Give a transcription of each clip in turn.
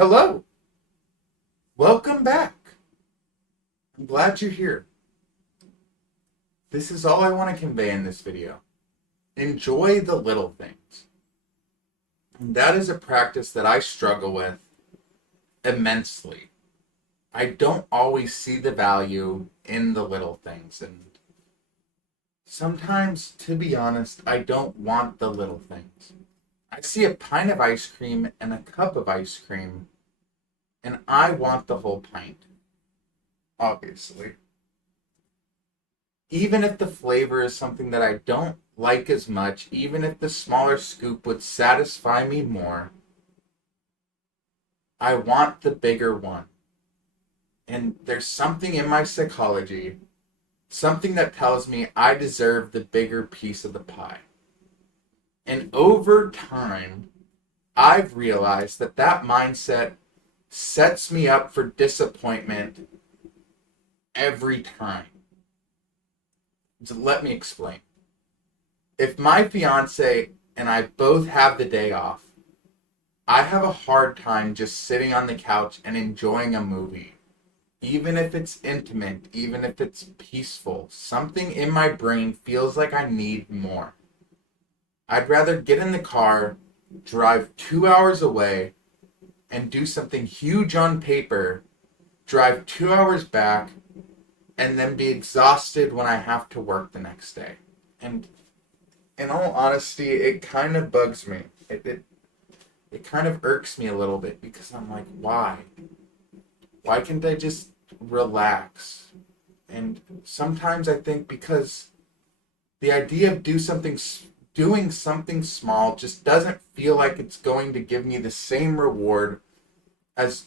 Hello, welcome back. I'm glad you're here. This is all I want to convey in this video. Enjoy the little things. And that is a practice that I struggle with immensely. I don't always see the value in the little things, and sometimes, to be honest, I don't want the little things. I see a pint of ice cream and a cup of ice cream, and I want the whole pint, obviously. Even if the flavor is something that I don't like as much, even if the smaller scoop would satisfy me more, I want the bigger one. And there's something in my psychology, something that tells me I deserve the bigger piece of the pie. And over time, I've realized that that mindset sets me up for disappointment every time. So let me explain. If my fiance and I both have the day off, I have a hard time just sitting on the couch and enjoying a movie. Even if it's intimate, even if it's peaceful, something in my brain feels like I need more. I'd rather get in the car, drive 2 hours away, and do something huge on paper, drive 2 hours back, and then be exhausted when I have to work the next day. And in all honesty, it kind of bugs me. It kind of irks me a little bit because I'm like, why? Why can't I just relax? And sometimes I think because the idea of doing something small just doesn't feel like it's going to give me the same reward as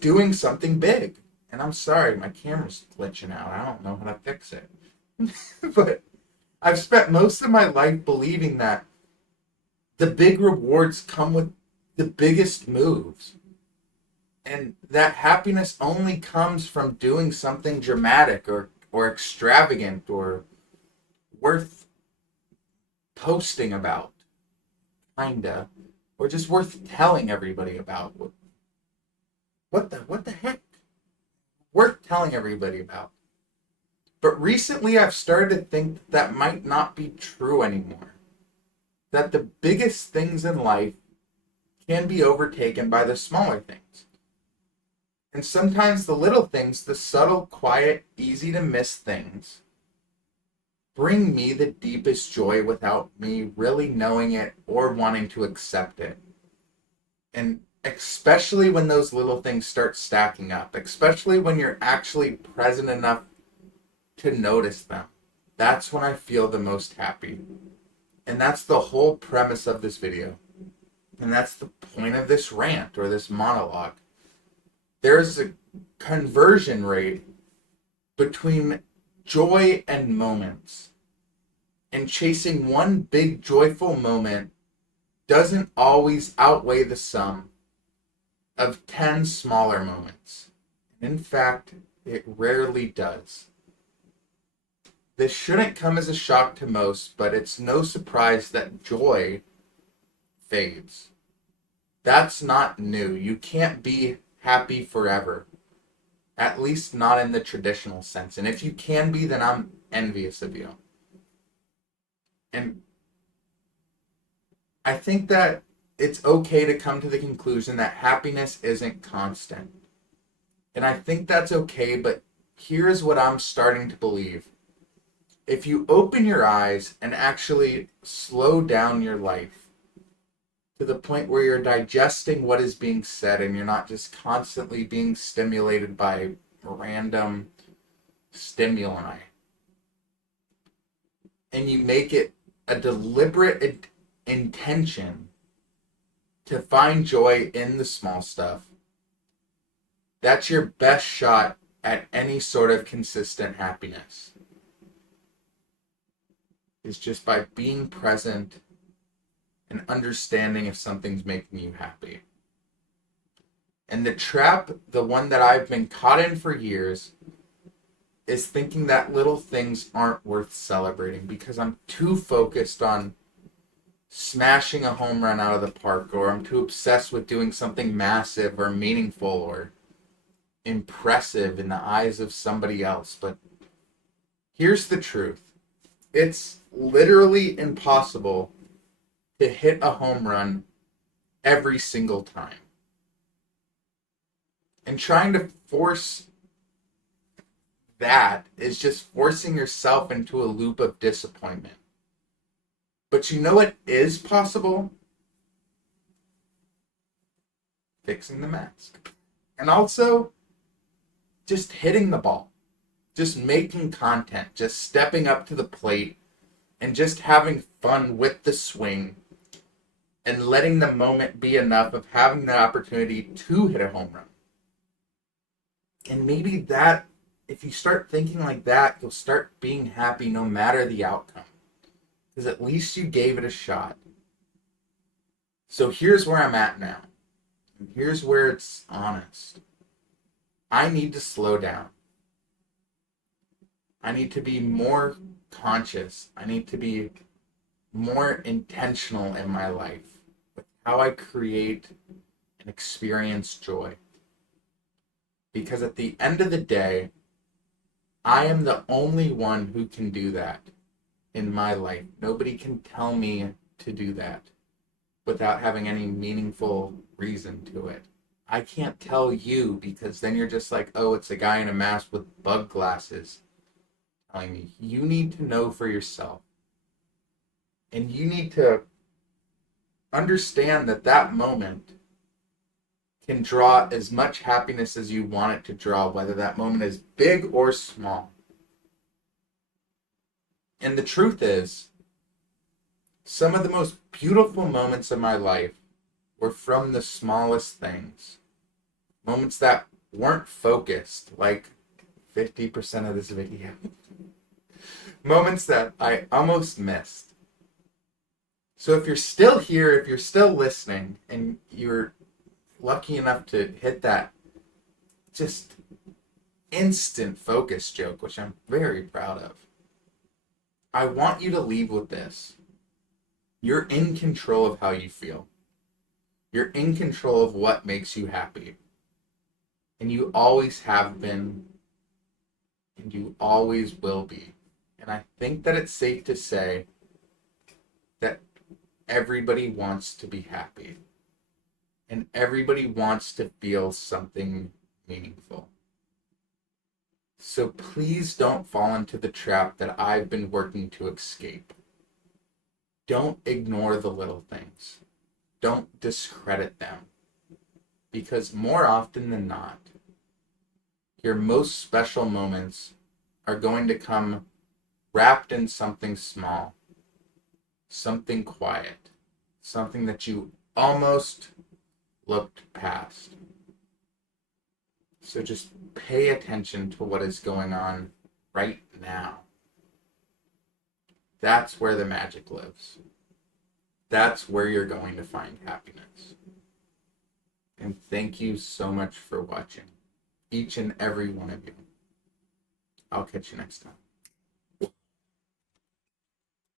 doing something big. And I'm sorry, my camera's glitching out. I don't know how to fix it. But I've spent most of my life believing that the big rewards come with the biggest moves. And that happiness only comes from doing something dramatic or extravagant or worth posting about, kinda, or just worth telling everybody about. What the heck? Worth telling everybody about. But recently I've started to think that might not be true anymore. That the biggest things in life can be overtaken by the smaller things. And sometimes the little things, the subtle, quiet, easy to miss things, bring me the deepest joy without me really knowing it or wanting to accept it. And especially when those little things start stacking up, especially when you're actually present enough to notice them, that's when I feel the most happy. And that's the whole premise of this video. And that's the point of this rant or this monologue. There's a conversion rate between joy and moments. And chasing one big joyful moment doesn't always outweigh the sum of 10 smaller moments. In fact, it rarely does. This shouldn't come as a shock to most, but it's no surprise that joy fades. That's not new. You can't be happy forever. At least not in the traditional sense. And if you can be, then I'm envious of you. And I think that it's okay to come to the conclusion that happiness isn't constant. And I think that's okay, but here's what I'm starting to believe. If you open your eyes and actually slow down your life to the point where you're digesting what is being said and you're not just constantly being stimulated by random stimuli, and you make it a deliberate intention to find joy in the small stuff, that's your best shot at any sort of consistent happiness. Is just by being present and understanding if something's making you happy. And the trap, the one that I've been caught in for years, is thinking that little things aren't worth celebrating because I'm too focused on smashing a home run out of the park, or I'm too obsessed with doing something massive or meaningful or impressive in the eyes of somebody else. But here's the truth. It's literally impossible to hit a home run every single time. And trying to force that is just forcing yourself into a loop of disappointment. But you know what is possible? Fixing the mask. And also, just hitting the ball. Just making content. Just stepping up to the plate. And just having fun with the swing. And letting the moment be enough of having the opportunity to hit a home run. And maybe that, if you start thinking like that, you'll start being happy no matter the outcome. Because at least you gave it a shot. So here's where I'm at now. And here's where it's honest. I need to slow down. I need to be more conscious. I need to be more intentional in my life with how I create and experience joy. Because at the end of the day, I am the only one who can do that in my life. Nobody can tell me to do that without having any meaningful reason to it. I can't tell you, because then you're just like, oh, it's a guy in a mask with bug glasses telling me. You need to know for yourself. And you need to understand that that moment can draw as much happiness as you want it to draw, whether that moment is big or small. And the truth is, some of the most beautiful moments of my life were from the smallest things. Moments that weren't focused, like 50% of this video. Moments that I almost missed. So if you're still here, if you're still listening, and you're lucky enough to hit that just instant focus joke, which I'm very proud of, I want you to leave with this. You're in control of how you feel. You're in control of what makes you happy. And you always have been, and you always will be. And I think that it's safe to say that everybody wants to be happy. And everybody wants to feel something meaningful. So please don't fall into the trap that I've been working to escape. Don't ignore the little things. Don't discredit them. Because more often than not, your most special moments are going to come wrapped in something small, something quiet, something that you almost looked past. So just pay attention to what is going on right now. That's where the magic lives. That's where you're going to find happiness. And thank you so much for watching. Each and every one of you. I'll catch you next time.